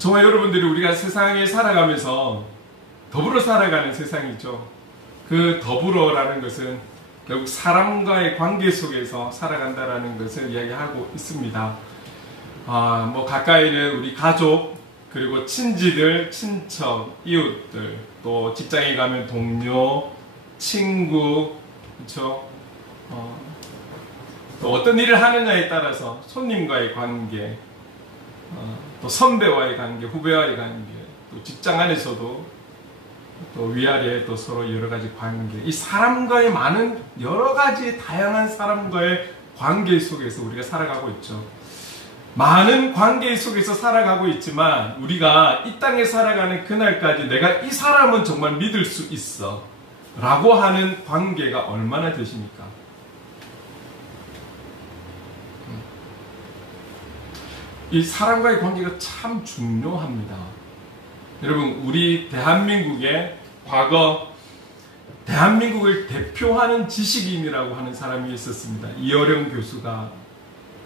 저와 여러분들이 우리가 세상에 살아가면서 더불어 살아가는 세상이죠. 그 더불어라는 것은 결국 사람과의 관계 속에서 살아간다라는 것을 이야기하고 있습니다. 뭐 가까이는 우리 가족, 그리고 친지들, 친척, 이웃들, 또 직장에 가면 동료, 친구, 그렇죠? 또 어떤 일을 하느냐에 따라서 손님과의 관계, 또 선배와의 관계, 후배와의 관계, 또 직장 안에서도 또 위아래 또 서로 여러 가지 관계, 이 사람과의 많은 여러 가지 다양한 사람과의 관계 속에서 우리가 살아가고 있죠. 많은 관계 속에서 살아가고 있지만 우리가 이 땅에 살아가는 그날까지 내가 이 사람은 정말 믿을 수 있어 라고 하는 관계가 얼마나 되십니까? 이 사람과의 관계가 참 중요합니다. 여러분, 우리 대한민국의 과거 대한민국을 대표하는 지식인이라고 하는 사람이 있었습니다. 이어령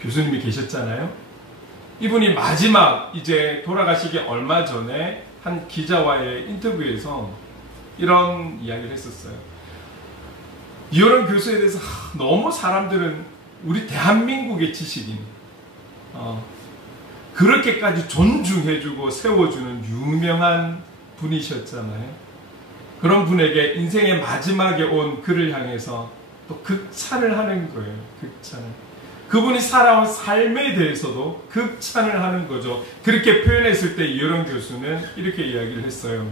교수님이 계셨잖아요. 이분이 마지막 이제 돌아가시기 얼마 전에 한 기자와의 인터뷰에서 이런 이야기를 했었어요. 이어령 교수에 대해서 너무 사람들은 우리 대한민국의 지식인 그렇게까지 존중해주고 세워주는 유명한 분이셨잖아요. 그런 분에게 인생의 마지막에 온 그를 향해서 또 극찬을 하는 거예요. 극찬을. 그분이 살아온 삶에 대해서도 극찬을 하는 거죠. 그렇게 표현했을 때 이어령 교수는 이렇게 이야기를 했어요.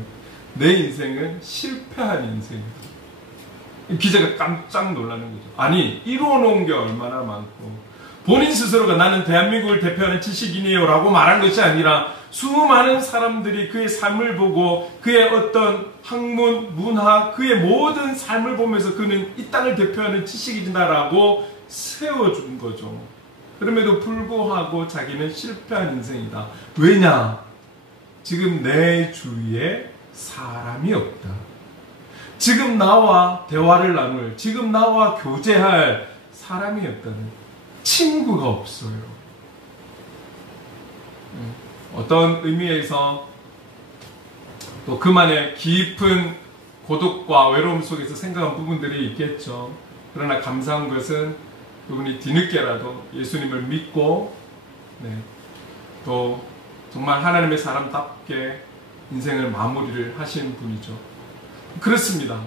내 인생은 실패한 인생이다. 기자가 깜짝 놀라는 거죠. 아니, 이루어놓은 게 얼마나 많고 본인 스스로가 나는 대한민국을 대표하는 지식인이에요 라고 말한 것이 아니라 수많은 사람들이 그의 삶을 보고 그의 어떤 학문, 문화, 그의 모든 삶을 보면서 그는 이 땅을 대표하는 지식인이다라고 세워준 거죠. 그럼에도 불구하고 자기는 실패한 인생이다. 왜냐? 지금 내 주위에 사람이 없다. 지금 나와 대화를 나눌, 지금 나와 교제할 사람이 없다는, 친구가 없어요. 어떤 의미에서 또 그만의 깊은 고독과 외로움 속에서 생각한 부분들이 있겠죠. 그러나 감사한 것은 그분이 뒤늦게라도 예수님을 믿고 또 정말 하나님의 사람답게 인생을 마무리를 하신 분이죠. 그렇습니다.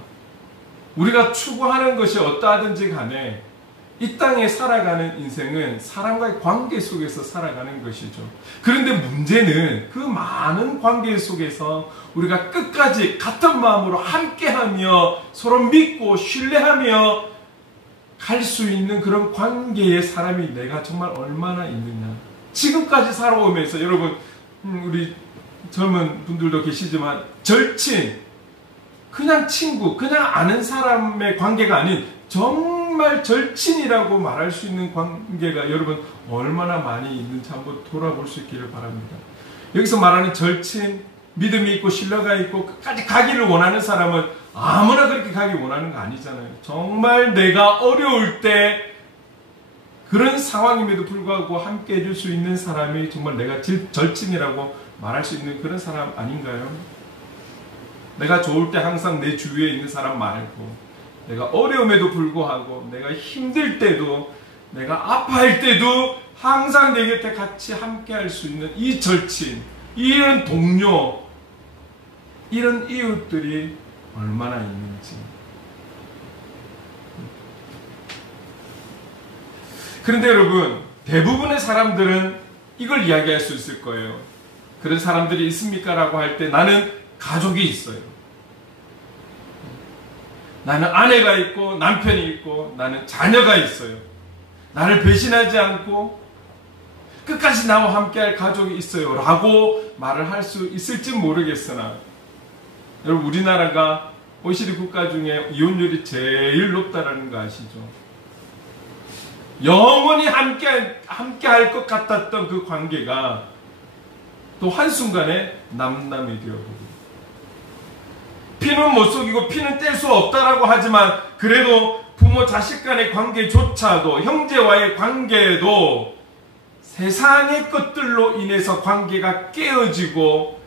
우리가 추구하는 것이 어떠하든지 간에 이 땅에 살아가는 인생은 사람과의 관계 속에서 살아가는 것이죠. 그런데 문제는 그 많은 관계 속에서 우리가 끝까지 같은 마음으로 함께하며 서로 믿고 신뢰하며 갈 수 있는 그런 관계의 사람이 내가 정말 얼마나 있느냐. 지금까지 살아오면서 여러분, 우리 젊은 분들도 계시지만 절친, 그냥 친구, 그냥 아는 사람의 관계가 아닌 정말 절친이라고 말할 수 있는 관계가 여러분 얼마나 많이 있는지 한번 돌아볼 수 있기를 바랍니다. 여기서 말하는 절친, 믿음이 있고 신뢰가 있고 끝까지 가기를 원하는 사람은 아무나 그렇게 가기 원하는 거 아니잖아요. 정말 내가 어려울 때 그런 상황임에도 불구하고 함께 해줄 수 있는 사람이 정말 내가 절친이라고 말할 수 있는 그런 사람 아닌가요? 내가 좋을 때 항상 내 주위에 있는 사람 말고, 내가 어려움에도 불구하고, 내가 힘들 때도, 내가 아파할 때도 항상 내 곁에 같이 함께 할 수 있는 이 절친, 이런 동료, 이런 이웃들이 얼마나 있는지. 그런데 여러분, 대부분의 사람들은 이걸 이야기할 수 있을 거예요. 그런 사람들이 있습니까? 라고 할 때 나는 가족이 있어요. 나는 아내가 있고 남편이 있고 나는 자녀가 있어요. 나를 배신하지 않고 끝까지 나와 함께할 가족이 있어요 라고 말을 할 수 있을지 모르겠으나, 여러분, 우리나라가 OECD 국가 중에 이혼율이 제일 높다라는 거 아시죠? 영원히 함께할 것 같았던 그 관계가 또 한순간에 남남이 되어버리고, 피는 못 속이고 피는 뗄 수 없다라고 하지만 그래도 부모 자식 간의 관계조차도, 형제와의 관계도 세상의 것들로 인해서 관계가 깨어지고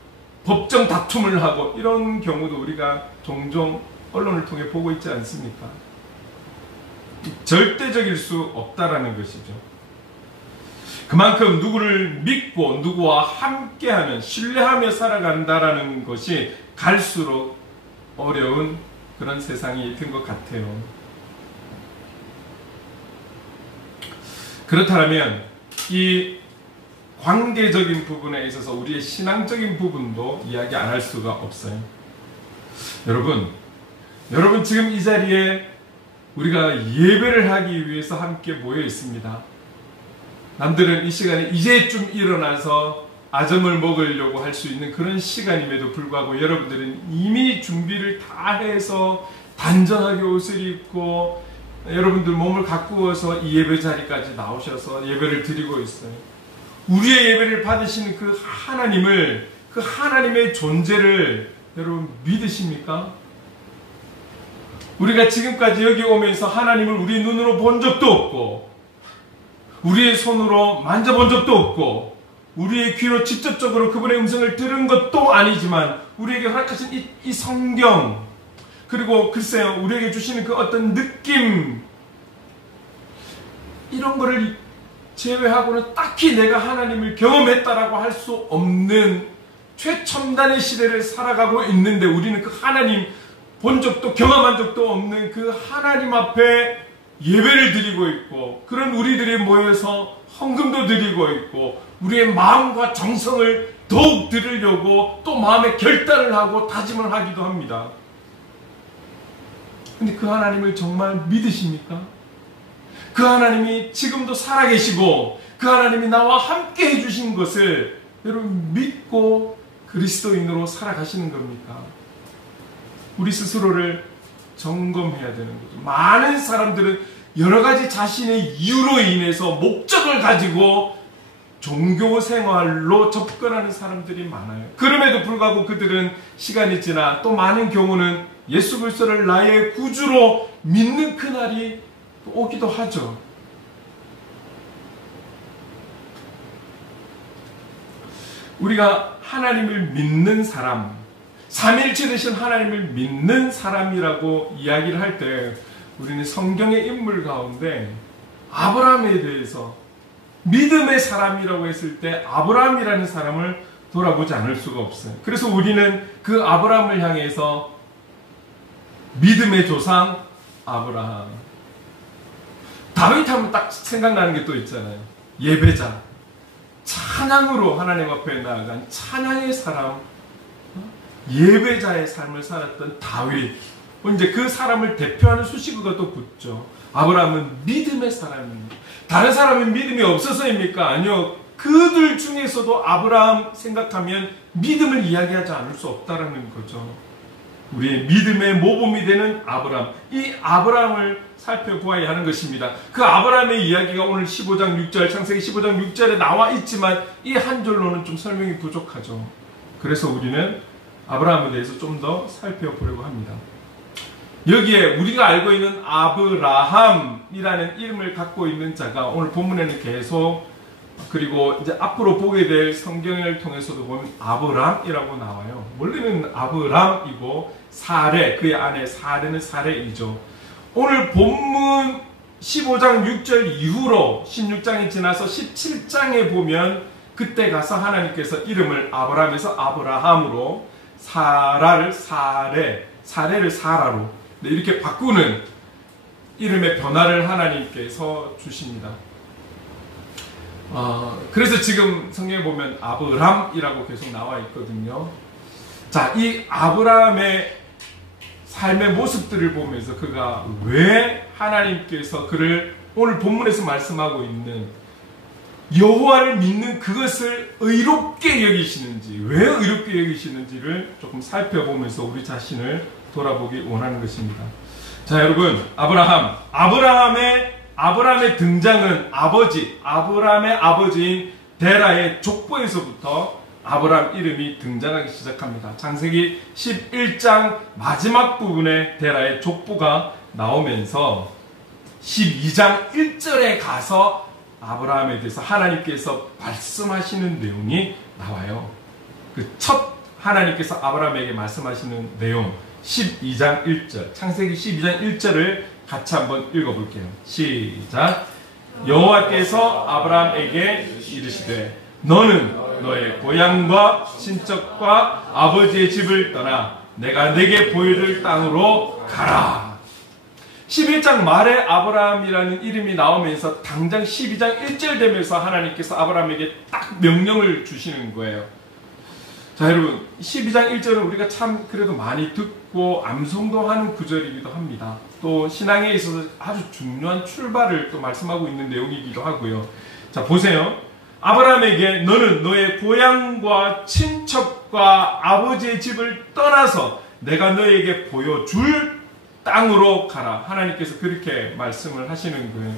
법정 다툼을 하고 이런 경우도 우리가 종종 언론을 통해 보고 있지 않습니까? 절대적일 수 없다라는 것이죠. 그만큼 누구를 믿고 누구와 함께하면 신뢰하며 살아간다라는 것이 갈수록 어려운 그런 세상이 된 것 같아요. 그렇다면 이 관계적인 부분에 있어서 우리의 신앙적인 부분도 이야기 안 할 수가 없어요. 여러분 지금 이 자리에 우리가 예배를 하기 위해서 함께 모여 있습니다. 남들은 이 시간에 이제쯤 일어나서 아점을 먹으려고 할 수 있는 그런 시간임에도 불구하고 여러분들은 이미 준비를 다 해서 단정하게 옷을 입고 여러분들 몸을 가꾸어서 이 예배 자리까지 나오셔서 예배를 드리고 있어요. 우리의 예배를 받으시는 그 하나님을, 그 하나님의 존재를 여러분 믿으십니까? 우리가 지금까지 여기 오면서 하나님을 우리 눈으로 본 적도 없고 우리의 손으로 만져본 적도 없고 우리의 귀로 직접적으로 그분의 음성을 들은 것도 아니지만 우리에게 허락하신 이 성경, 그리고 글쎄요 우리에게 주시는 그 어떤 느낌, 이런 거를 제외하고는 딱히 내가 하나님을 경험했다라고 할 수 없는 최첨단의 시대를 살아가고 있는데 우리는 그 하나님 본 적도 경험한 적도 없는 그 하나님 앞에 예배를 드리고 있고, 그런 우리들이 모여서 헌금도 드리고 있고 우리의 마음과 정성을 더욱 드리려고 또 마음에 결단을 하고 다짐을 하기도 합니다. 근데 그 하나님을 정말 믿으십니까? 그 하나님이 지금도 살아계시고 그 하나님이 나와 함께 해주신 것을 여러분 믿고 그리스도인으로 살아가시는 겁니까? 우리 스스로를 점검해야 되는 거죠. 많은 사람들은 여러 가지 자신의 이유로 인해서 목적을 가지고 종교 생활로 접근하는 사람들이 많아요. 그럼에도 불구하고 그들은 시간이 지나 또 많은 경우는 예수 그리스도를 나의 구주로 믿는 그날이 오기도 하죠. 우리가 하나님을 믿는 사람, 삼위일체 되신 하나님을 믿는 사람이라고 이야기를 할 때 우리는 성경의 인물 가운데 아브라함에 대해서 믿음의 사람이라고 했을 때 아브라함이라는 사람을 돌아보지 않을 수가 없어요. 그래서 우리는 그 아브라함을 향해서 믿음의 조상 아브라함, 다윗 하면 딱 생각나는 게 또 있잖아요. 예배자, 찬양으로 하나님 앞에 나아간 찬양의 사람, 예배자의 삶을 살았던 다윗, 이제 그 사람을 대표하는 수식어가 또 붙죠. 아브라함은 믿음의 사람입니다. 다른 사람은 믿음이 없어서입니까? 아니요. 그들 중에서도 아브라함 생각하면 믿음을 이야기하지 않을 수 없다라는 거죠. 우리의 믿음의 모범이 되는 아브라함, 이 아브라함을 살펴보아야 하는 것입니다. 그 아브라함의 이야기가 오늘 15장 6절, 창세기 15장 6절에 나와 있지만 이 한 절로는 좀 설명이 부족하죠. 그래서 우리는 아브라함에 대해서 좀 더 살펴보려고 합니다. 여기에 우리가 알고 있는 아브라함이라는 이름을 갖고 있는 자가 오늘 본문에는 계속, 그리고 이제 앞으로 보게 될 성경을 통해서도 보면 아브람이라고 나와요. 원래는 아브람이고 사레, 그의 아내 사레는 사레이죠. 오늘 본문 15장 6절 이후로 16장이 지나서 17장에 보면 그때 가서 하나님께서 이름을 아브람에서 아브라함으로, 사라를 사레, 사레를 사라로 이렇게 바꾸는 이름의 변화를 하나님께서 주십니다. 그래서 지금 성경에 보면 아브람이라고 계속 나와 있거든요. 자, 이 아브람의 삶의 모습들을 보면서 그가 왜 하나님께서 그를 오늘 본문에서 말씀하고 있는 여호와를 믿는 그것을 의롭게 여기시는지, 왜 의롭게 여기시는지를 조금 살펴보면서 우리 자신을 돌아보기 원하는 것입니다. 자, 여러분, 아브라함의 등장은 아브라함의 아버지인 데라의 족보에서부터 아브라함 이름이 등장하기 시작합니다. 창세기 11장 마지막 부분에 데라의 족보가 나오면서 12장 1절에 가서 아브라함에 대해서 하나님께서 말씀하시는 내용이 나와요. 그 첫 하나님께서 아브라함에게 말씀하시는 내용 12장 1절, 창세기 12장 1절을 같이 한번 읽어볼게요. 시작. 여호와께서 아브라함에게 이르시되 너는 너의 고향과 친척과 아버지의 집을 떠나 내가 내게 보여줄 땅으로 가라. 11장 말에 아브라함이라는 이름이 나오면서 당장 12장 1절 되면서 하나님께서 아브라함에게 딱 명령을 주시는 거예요. 자, 여러분, 12장 1절은 우리가 참 그래도 많이 듣고 암송도 하는 구절이기도 합니다. 또 신앙에 있어서 아주 중요한 출발을 또 말씀하고 있는 내용이기도 하고요. 자, 보세요. 아브라함에게 너는 너의 고향과 친척과 아버지의 집을 떠나서 내가 너에게 보여줄 땅으로 가라. 하나님께서 그렇게 말씀을 하시는 거예요.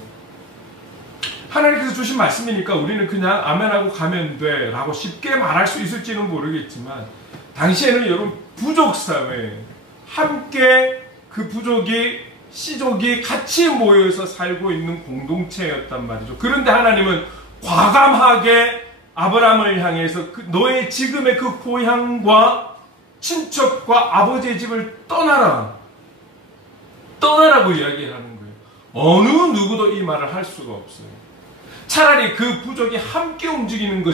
하나님께서 주신 말씀이니까 우리는 그냥 아멘하고 가면 돼 라고 쉽게 말할 수 있을지는 모르겠지만, 당시에는 여러분 부족사회, 함께 그 부족이 시족이 같이 모여서 살고 있는 공동체였단 말이죠. 그런데 하나님은 과감하게 아브라함을 향해서 너의 지금의 그 고향과 친척과 아버지의 집을 떠나라. 떠나라고 이야기하는 거예요. 어느 누구도 이 말을 할 수가 없어요. 차라리 그 부족이 함께 움직이는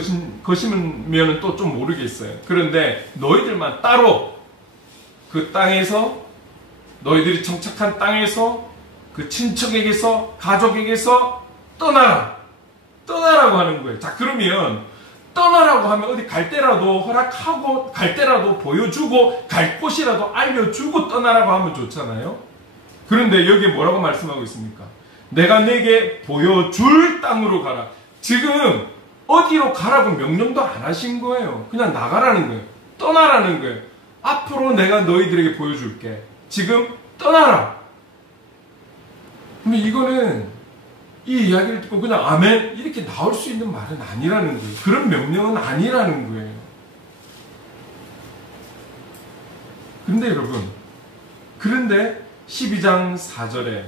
것이면 또 좀 모르겠어요. 그런데 너희들만 따로 그 땅에서, 너희들이 정착한 땅에서, 그 친척에게서, 가족에게서 떠나라. 떠나라고 하는 거예요. 자, 그러면 떠나라고 하면 어디 갈 때라도 허락하고, 갈 때라도 보여주고, 갈 곳이라도 알려주고 떠나라고 하면 좋잖아요. 그런데 여기에 뭐라고 말씀하고 있습니까? 내가 내게 보여줄 땅으로 가라. 지금 어디로 가라고 명령도 안 하신 거예요. 그냥 나가라는 거예요. 떠나라는 거예요. 앞으로 내가 너희들에게 보여줄게. 지금 떠나라. 근데 이거는 이 이야기를 듣고 그냥 아멘 이렇게 나올 수 있는 말은 아니라는 거예요. 그런 명령은 아니라는 거예요. 그런데 여러분, 그런데 12장 4절에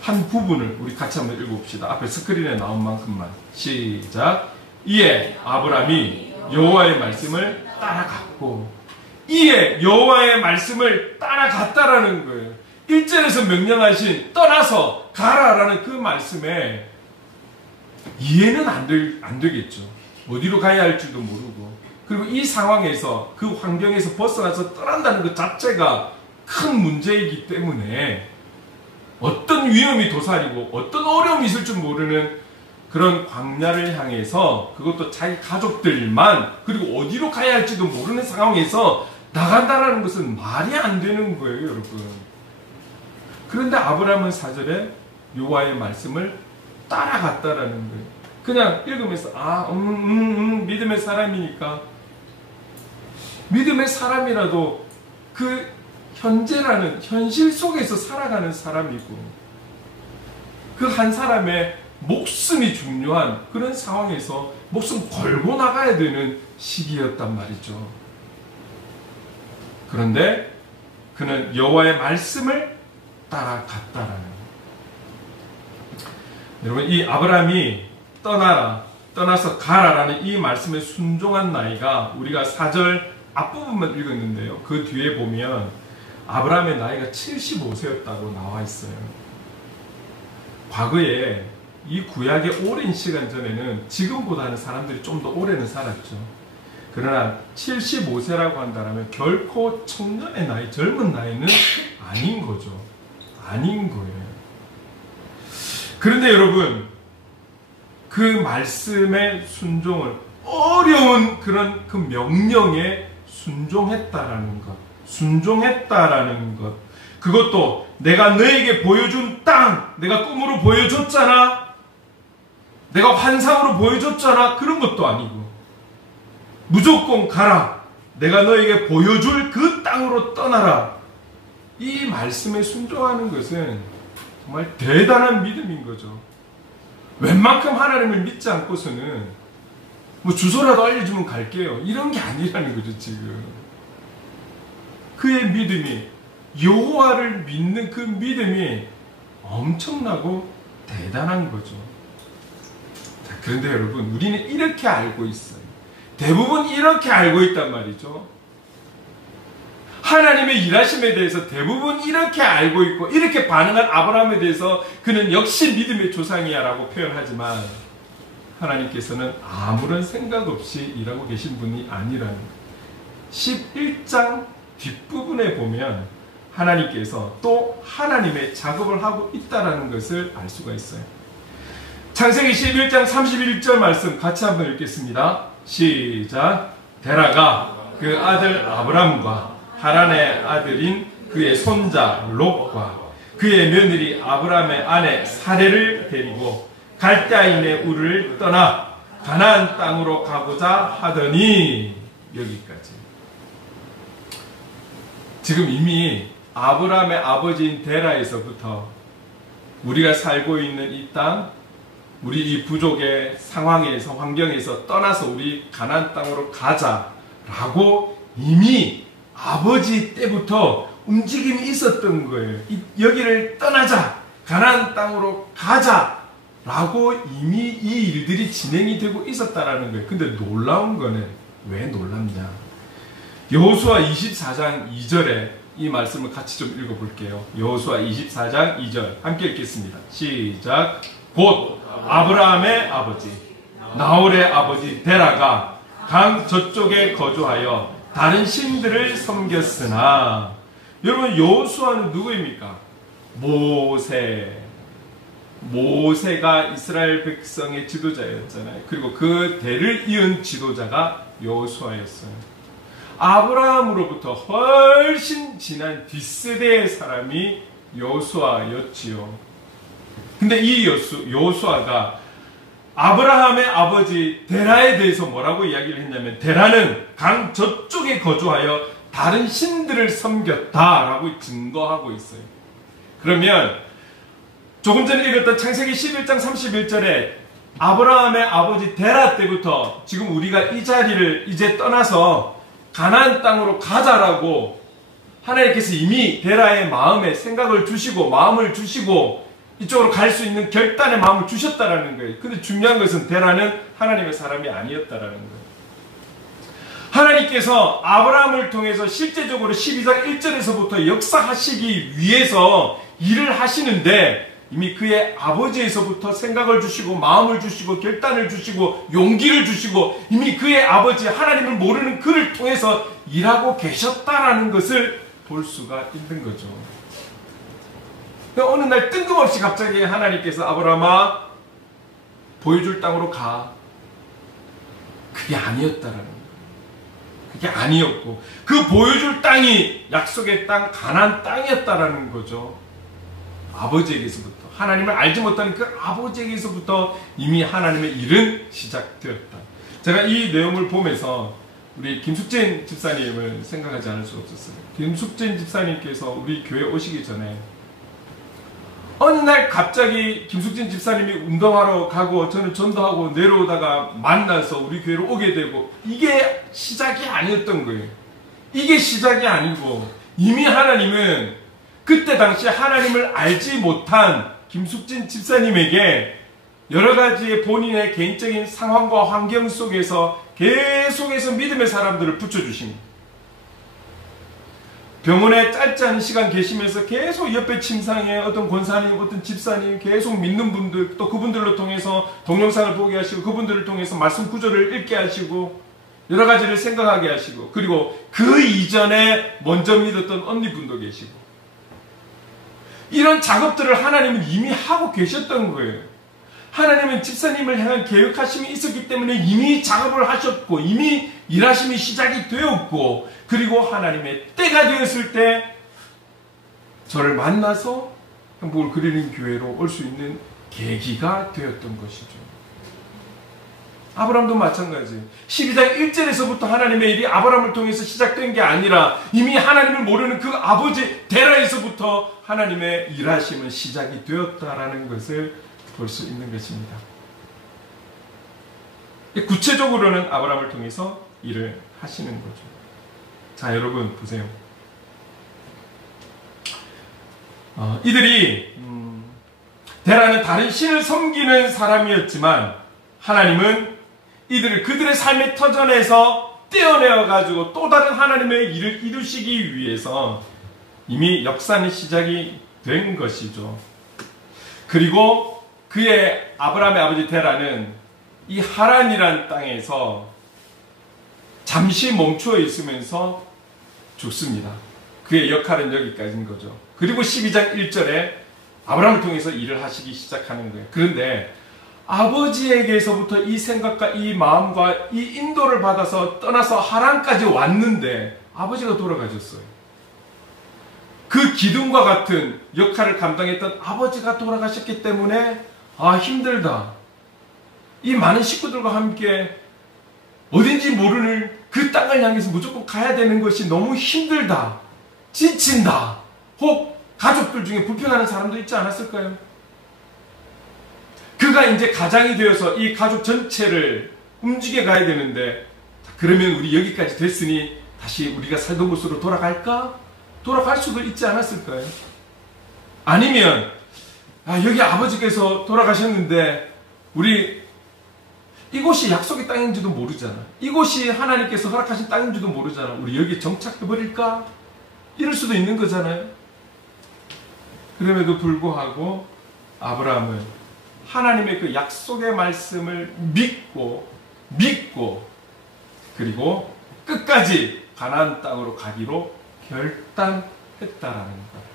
한 부분을 우리 같이 한번 읽어봅시다. 앞에 스크린에 나온 만큼만. 시작. 이에 아브라함이 여호와의 말씀을 따라갔고, 이에 여호와의 말씀을 따라갔다라는 거예요. 1절에서 명령하신 떠나서 가라라는 그 말씀에 이해는 안 되겠죠. 어디로 가야 할지도 모르고. 그리고 이 상황에서, 그 환경에서 벗어나서 떠난다는 것 자체가 큰 문제이기 때문에 어떤 위험이 도사리고 어떤 어려움이 있을 줄 모르는 그런 광야를 향해서, 그것도 자기 가족들만, 그리고 어디로 가야 할지도 모르는 상황에서 나간다라는 것은 말이 안 되는 거예요, 여러분. 그런데 아브라함은 4절에 여호와의 말씀을 따라갔다라는 거예요. 그냥 읽으면서 믿음의 사람이니까, 믿음의 사람이라도 그 현재라는 현실 속에서 살아가는 사람이고, 그 한 사람의 목숨이 중요한 그런 상황에서 목숨 걸고 나가야 되는 시기였단 말이죠. 그런데 그는 여호와의 말씀을 따라갔다라는 거예요. 여러분, 이 아브라함이 떠나서 가라라는 이 말씀에 순종한 나이가, 우리가 4절 앞부분만 읽었는데요, 그 뒤에 보면 아브라함의 나이가 75세였다고 나와 있어요. 과거에 이 구약의 오랜 시간 전에는 지금보다는 사람들이 좀 더 오래는 살았죠. 그러나 75세라고 한다면 결코 청년의 나이, 젊은 나이는 아닌 거죠. 아닌 거예요. 그런데 여러분, 그 말씀의 순종을, 어려운 그런 그 명령에 순종했다라는 것, 그것도 내가 너에게 보여준 땅, 내가 꿈으로 보여줬잖아, 내가 환상으로 보여줬잖아, 그런 것도 아니고 무조건 가라, 내가 너에게 보여줄 그 땅으로 떠나라. 이 말씀에 순종하는 것은 정말 대단한 믿음인 거죠. 웬만큼 하나님을 믿지 않고서는 뭐 주소라도 알려주면 갈게요, 이런 게 아니라는 거죠. 지금 그의 믿음이, 여호와를 믿는 그 믿음이 엄청나고 대단한 거죠. 자, 그런데 여러분, 우리는 이렇게 알고 있어요. 대부분 이렇게 알고 있단 말이죠. 하나님의 일하심에 대해서 대부분 이렇게 알고 있고, 이렇게 반응한 아브라함에 대해서 그는 역시 믿음의 조상이야 라고 표현하지만, 하나님께서는 아무런 생각 없이 일하고 계신 분이 아니라는 거예요. 11장 뒷부분에 보면 하나님께서 또 하나님의 작업을 하고 있다는 것을 알 수가 있어요. 창세기 11장 31절 말씀 같이 한번 읽겠습니다. 시작. 데라가 그 아들 아브람과 하란의 아들인 그의 손자 롯과 그의 며느리 아브람의 아내 사레를 데리고 갈대아인의 우르를 떠나 가나안 땅으로 가고자 하더니, 여기까지. 지금 이미 아브람의 아버지인 데라에서부터 우리가 살고 있는 이 땅, 우리 이 부족의 상황에서, 환경에서 떠나서 우리 가나안 땅으로 가자라고 이미 아버지 때부터 움직임이 있었던 거예요. 여기를 떠나자, 가나안 땅으로 가자라고 이미 이 일들이 진행이 되고 있었다라는 거예요. 근데 놀라운 거는 왜 놀랍냐? 여호수아 24장 2절에 이 말씀을 같이 좀 읽어볼게요. 여호수아 24장 2절 함께 읽겠습니다. 시작. 곧 아브라함의 아버지 나홀의 아버지 데라가 강 저쪽에 거주하여 다른 신들을 섬겼으나, 여러분 여호수아는 누구입니까? 모세가 이스라엘 백성의 지도자였잖아요. 그리고 그 대를 이은 지도자가 여호수아였어요. 아브라함으로부터 훨씬 지난 뒷세대의 사람이 여호수아였지요. 근데 이 여호수아가 아브라함의 아버지 데라에 대해서 뭐라고 이야기를 했냐면, 데라는 강 저쪽에 거주하여 다른 신들을 섬겼다라고 증거하고 있어요. 그러면 조금 전에 읽었던 창세기 11장 31절에 아브라함의 아버지 데라 때부터 지금 우리가 이 자리를 이제 떠나서 가나안 땅으로 가자라고 하나님께서 이미 데라의 마음에 생각을 주시고 마음을 주시고 이쪽으로 갈 수 있는 결단의 마음을 주셨다라는 거예요. 근데 중요한 것은 데라는 하나님의 사람이 아니었다라는 거예요. 하나님께서 아브라함을 통해서 실제적으로 12장 1절에서부터 역사하시기 위해서 일을 하시는데, 이미 그의 아버지에서부터 생각을 주시고 마음을 주시고 결단을 주시고 용기를 주시고 이미 그의 아버지 하나님을 모르는 그를 통해서 일하고 계셨다라는 것을 볼 수가 있는 거죠. 어느 날 뜬금없이 갑자기 하나님께서 아브라함아 보여줄 땅으로 가. 그게 아니었다라는 거예요. 그게 아니었고 그 보여줄 땅이 약속의 땅 가나안 땅이었다라는 거죠. 아버지에게서부터, 하나님을 알지 못하는 그 아버지에게서부터 이미 하나님의 일은 시작되었다. 제가 이 내용을 보면서 우리 김숙진 집사님을 생각하지 않을 수 없었어요. 김숙진 집사님께서 우리 교회 오시기 전에 어느 날 갑자기 김숙진 집사님이 운동하러 가고 저는 전도하고 내려오다가 만나서 우리 교회로 오게 되고, 이게 시작이 아니었던 거예요. 이게 시작이 아니고 이미 하나님은 그때 당시 하나님을 알지 못한 김숙진 집사님에게 여러 가지의 본인의 개인적인 상황과 환경 속에서 계속해서 믿음의 사람들을 붙여주신, 병원에 짧지 않은 시간 계시면서 계속 옆에 침상에 어떤 권사님, 어떤 집사님, 계속 믿는 분들, 또 그분들로 통해서 동영상을 보게 하시고 그분들을 통해서 말씀 구절을 읽게 하시고 여러 가지를 생각하게 하시고, 그리고 그 이전에 먼저 믿었던 언니분도 계시고, 이런 작업들을 하나님은 이미 하고 계셨던 거예요. 하나님은 집사님을 향한 계획하심이 있었기 때문에 이미 작업을 하셨고 이미 일하심이 시작이 되었고, 그리고 하나님의 때가 되었을 때 저를 만나서 행복을 그리는 교회로 올 수 있는 계기가 되었던 것이죠. 아브라함도 마찬가지예요. 12장 1절에서부터 하나님의 일이 아브라함을 통해서 시작된 게 아니라 이미 하나님을 모르는 그 아버지 데라에서부터 하나님의 일하심은 시작이 되었다라는 것을 볼 수 있는 것입니다. 구체적으로는 아브라함을 통해서 일을 하시는 거죠. 자, 여러분 보세요. 데라는 다른 신을 섬기는 사람이었지만 하나님은 이들을 그들의 삶의 터전에서 떼어내어 가지고 또 다른 하나님의 일을 이루시기 위해서 이미 역사는 시작이 된 것이죠. 그리고 그의 아브라함의 아버지 데라는 이 하란이란 땅에서 잠시 멈추어 있으면서 죽습니다. 그의 역할은 여기까지인 거죠. 그리고 12장 1절에 아브라함을 통해서 일을 하시기 시작하는 거예요. 그런데 아버지에게서부터 이 생각과 이 마음과 이 인도를 받아서 떠나서 하란까지 왔는데 아버지가 돌아가셨어요. 그 기둥과 같은 역할을 감당했던 아버지가 돌아가셨기 때문에 힘들다. 이 많은 식구들과 함께 어딘지 모르는 그 땅을 향해서 무조건 가야 되는 것이 너무 힘들다. 지친다. 혹 가족들 중에 불평하는 사람도 있지 않았을까요? 그가 이제 가장이 되어서 이 가족 전체를 움직여 가야 되는데 그러면 우리 여기까지 됐으니 다시 우리가 살던 곳으로 돌아갈까? 돌아갈 수도 있지 않았을까요? 아니면 여기 아버지께서 돌아가셨는데 우리 이곳이 약속의 땅인지도 모르잖아. 이곳이 하나님께서 허락하신 땅인지도 모르잖아. 우리 여기 정착해버릴까? 이럴 수도 있는 거잖아요. 그럼에도 불구하고 아브라함은 하나님의 그 약속의 말씀을 믿고 그리고 끝까지 가나안 땅으로 가기로 결단했다라는 것.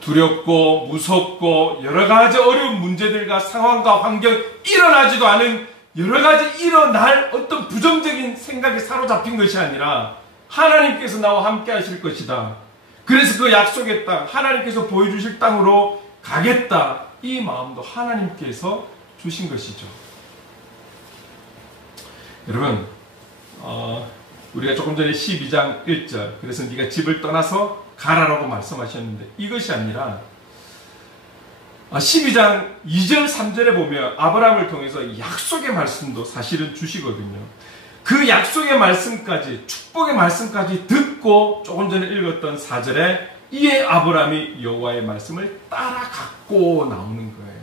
두렵고 무섭고 여러 가지 어려운 문제들과 상황과 환경, 일어나지도 않은 여러 가지 일어날 어떤 부정적인 생각에 사로잡힌 것이 아니라 하나님께서 나와 함께 하실 것이다. 그래서 그 약속의 땅, 하나님께서 보여주실 땅으로 가겠다. 이 마음도 하나님께서 주신 것이죠. 여러분, 우리가 조금 전에 12장 1절, 그래서 네가 집을 떠나서 가라라고 말씀하셨는데 이것이 아니라 12장 2절 3절에 보면 아브라함을 통해서 약속의 말씀도 사실은 주시거든요. 그 약속의 말씀까지, 축복의 말씀까지 듣고 조금 전에 읽었던 4절에 이에 아브라함이 여호와의 말씀을 따라갔고 나오는 거예요.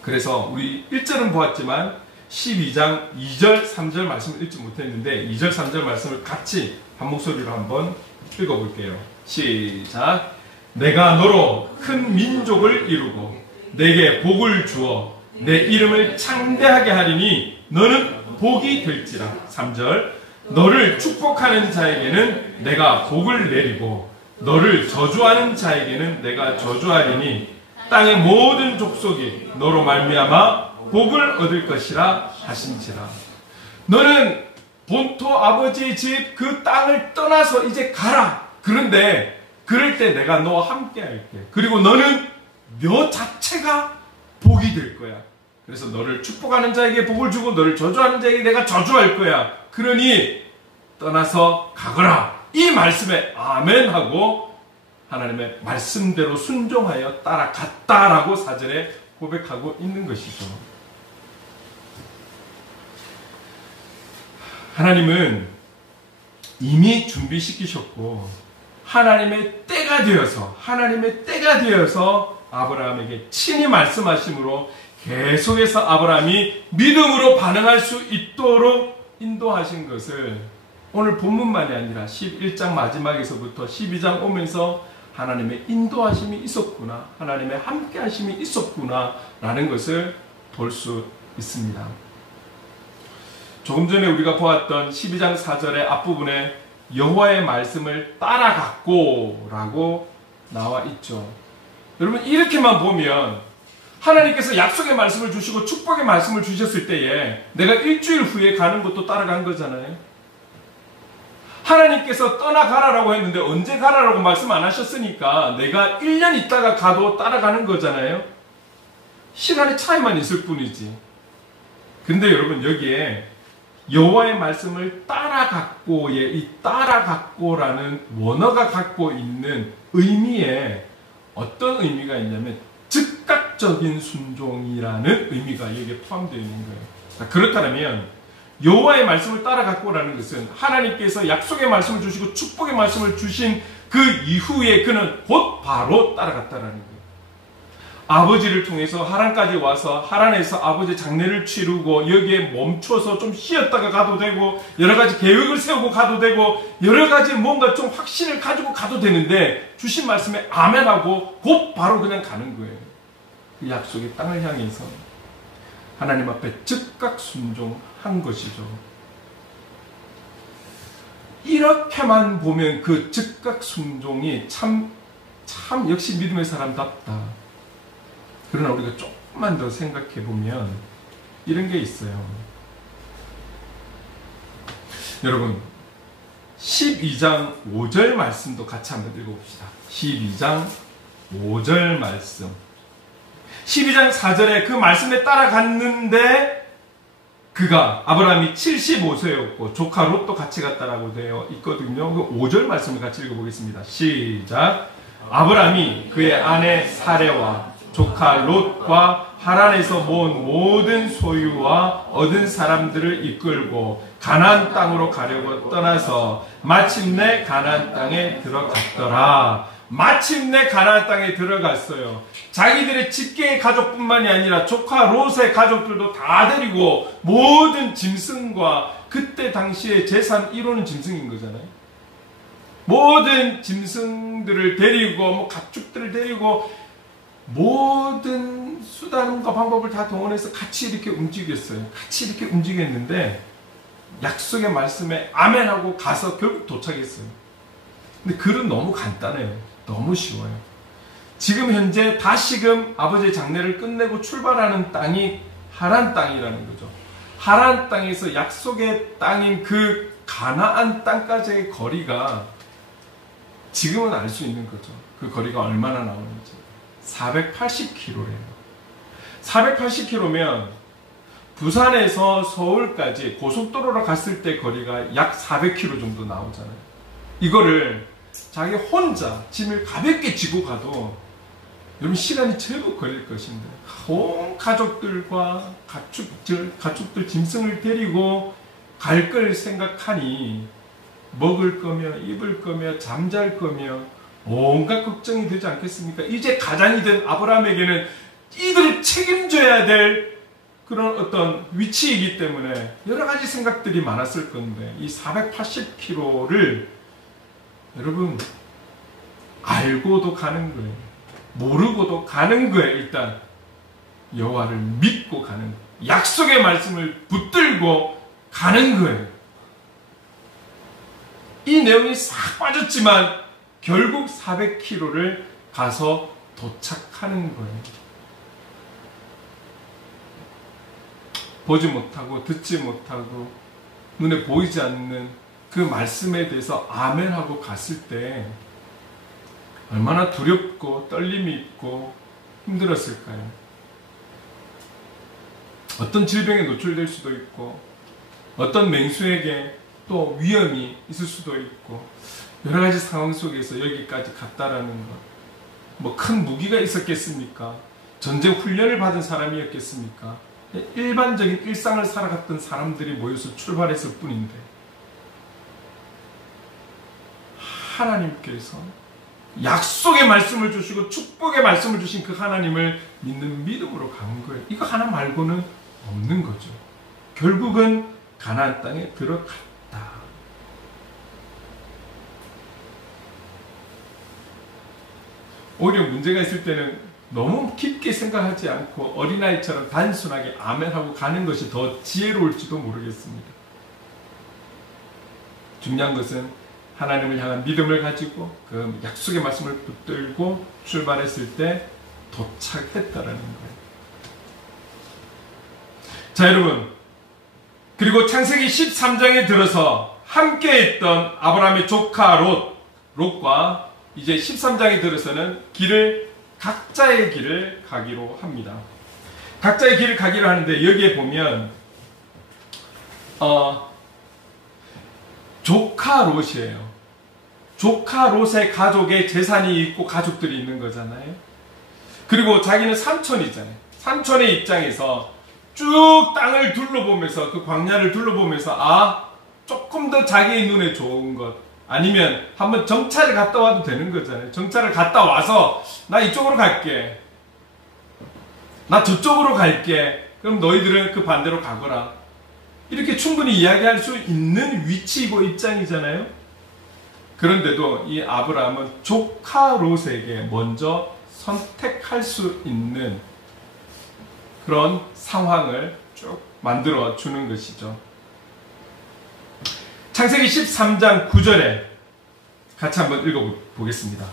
그래서 우리 1절은 보았지만 12장 2절 3절 말씀을 읽지 못했는데 2절 3절 말씀을 같이 한 목소리로 한번 읽어볼게요. 시작. 내가 너로 큰 민족을 이루고 내게 복을 주어 내 이름을 창대하게 하리니 너는 복이 될지라. 3절. 너를 축복하는 자에게는 내가 복을 내리고 너를 저주하는 자에게는 내가 저주하리니 땅의 모든 족속이 너로 말미암아 복을 얻을 것이라 하신지라. 너는 본토 아버지의 집 그 땅을 떠나서 이제 가라. 그런데 그럴 때 내가 너와 함께 할게. 그리고 너는 너 자체가 복이 될 거야. 그래서 너를 축복하는 자에게 복을 주고 너를 저주하는 자에게 내가 저주할 거야. 그러니 떠나서 가거라. 이 말씀에 아멘 하고 하나님의 말씀대로 순종하여 따라갔다라고 4절에 고백하고 있는 것이죠. 하나님은 이미 준비시키셨고 하나님의 때가 되어서 아브라함에게 친히 말씀하심으로 계속해서 아브라함이 믿음으로 반응할 수 있도록 인도하신 것을 오늘 본문만이 아니라 11장 마지막에서부터 12장 오면서 하나님의 인도하심이 있었구나, 하나님의 함께하심이 있었구나 라는 것을 볼 수 있습니다. 조금 전에 우리가 보았던 12장 4절의 앞부분에 여호와의 말씀을 따라갔고 라고 나와 있죠. 여러분, 이렇게만 보면 하나님께서 약속의 말씀을 주시고 축복의 말씀을 주셨을 때에 내가 일주일 후에 가는 것도 따라간 거잖아요. 하나님께서 떠나가라라고 했는데 언제 가라라고 말씀 안 하셨으니까 내가 1년 있다가 가도 따라가는 거잖아요. 시간의 차이만 있을 뿐이지. 근데 여러분, 여기에 여호와의 말씀을 따라갔고의 이 따라갔고라는 원어가 갖고 있는 의미에 어떤 의미가 있냐면 즉각적인 순종이라는 의미가 여기에 포함되어 있는 거예요. 그렇다면 여호와의 말씀을 따라갔고라는 것은 하나님께서 약속의 말씀을 주시고 축복의 말씀을 주신 그 이후에 그는 곧 바로 따라갔다라는 거예요. 아버지를 통해서 하란까지 와서 하란에서 아버지 장례를 치르고 여기에 멈춰서 좀 쉬었다가 가도 되고 여러 가지 계획을 세우고 가도 되고 여러 가지 뭔가 좀 확신을 가지고 가도 되는데 주신 말씀에 아멘하고 곧 바로 그냥 가는 거예요. 그 약속의 땅을 향해서 하나님 앞에 즉각 순종한 것이죠. 이렇게만 보면 그 즉각 순종이 참 역시 믿음의 사람답다. 그러나 우리가 조금만 더 생각해 보면 이런 게 있어요. 여러분 12장 5절 말씀도 같이 한번 읽어봅시다. 12장 5절 말씀. 12장 4절에 그 말씀에 따라갔는데 그가 아브라함이 75세였고 조카 롯도 같이 갔다라고 되어 있거든요. 그 5절 말씀을 같이 읽어보겠습니다. 시작. 아브라함이 그의 아내 사레와 조카 롯과 하란에서 모은 모든 소유와 얻은 사람들을 이끌고 가나안 땅으로 가려고 떠나서 마침내 가나안 땅에 들어갔더라. 마침내 가나안 땅에 들어갔어요. 자기들의 직계의 가족뿐만이 아니라 조카 롯의 가족들도 다 데리고 모든 짐승과 그때 당시에 재산 1호는 짐승인 거잖아요. 모든 짐승들을 데리고 뭐 가축들을 데리고 모든 수단과 방법을 다 동원해서 같이 이렇게 움직였어요. 같이 이렇게 움직였는데 약속의 말씀에 아멘하고 가서 결국 도착했어요. 근데 글은 너무 간단해요. 너무 쉬워요. 지금 현재 다시금 아버지의 장례를 끝내고 출발하는 땅이 하란 땅이라는 거죠. 하란 땅에서 약속의 땅인 그 가나안 땅까지의 거리가 지금은 알 수 있는 거죠. 그 거리가 얼마나 나오는지. 480km래요. 480km면 부산에서 서울까지 고속도로로 갔을 때 거리가 약 400km 정도 나오잖아요. 이거를 자기 혼자 짐을 가볍게 지고 가도 여러분 시간이 제법 걸릴 것인데 온 가족들과 가축들 짐승을 데리고 갈 걸 생각하니 먹을 거며 입을 거며 잠잘 거며 온갖 걱정이 되지 않겠습니까? 이제 가장이 된 아브라함에게는 이들을 책임져야 될 그런 어떤 위치이기 때문에 여러 가지 생각들이 많았을 건데 이 480km를 여러분 알고도 가는 거예요. 모르고도 가는 거예요. 일단 여호와를 믿고 가는 거예요. 약속의 말씀을 붙들고 가는 거예요. 이 내용이 싹 빠졌지만 결국 400km를 가서 도착하는 거예요. 보지 못하고 듣지 못하고 눈에 보이지 않는 그 말씀에 대해서 아멘하고 갔을 때 얼마나 두렵고 떨림이 있고 힘들었을까요? 어떤 질병에 노출될 수도 있고 어떤 맹수에게 또 위험이 있을 수도 있고 여러 가지 상황 속에서 여기까지 갔다라는 것. 뭐 큰 무기가 있었겠습니까? 전쟁 훈련을 받은 사람이었겠습니까? 일반적인 일상을 살아갔던 사람들이 모여서 출발했을 뿐인데 하나님께서 약속의 말씀을 주시고 축복의 말씀을 주신 그 하나님을 믿는 믿음으로 간 거예요. 이거 하나 말고는 없는 거죠. 결국은 가나안 땅에 들어갔다. 오히려 문제가 있을 때는 너무 깊게 생각하지 않고 어린아이처럼 단순하게 아멘하고 가는 것이 더 지혜로울지도 모르겠습니다. 중요한 것은 하나님을 향한 믿음을 가지고 그 약속의 말씀을 붙들고 출발했을 때 도착했다라는 거예요. 자, 여러분, 그리고 창세기 13장에 들어서 함께했던 아브라함의 조카 롯과 이제 13장에 들어서는 각자의 길을 가기로 합니다. 각자의 길을 가기로 하는데 여기에 보면 조카 롯이에요. 조카 롯의 가족의 재산이 있고 가족들이 있는 거잖아요. 그리고 자기는 삼촌이잖아요. 삼촌의 입장에서 쭉 땅을 둘러보면서 그 광야를 둘러보면서 조금 더 자기의 눈에 좋은 것 아니면 한번 정찰을 갔다 와도 되는 거잖아요. 정찰을 갔다 와서 나 이쪽으로 갈게. 나 저쪽으로 갈게. 그럼 너희들은 그 반대로 가거라. 이렇게 충분히 이야기할 수 있는 위치이고 입장이잖아요. 그런데도 이 아브라함은 조카 롯에게 먼저 선택할 수 있는 그런 상황을 쭉 만들어 주는 것이죠. 창세기 13장 9절에 같이 한번 읽어보겠습니다.